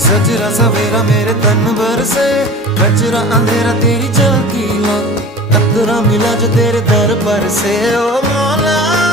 सजरा सवेरा मेरे तन भर से, कचरा अंधेरा तेरी झलकी ला, कतरा मिला जो तेरे दर पर से। ओ मौला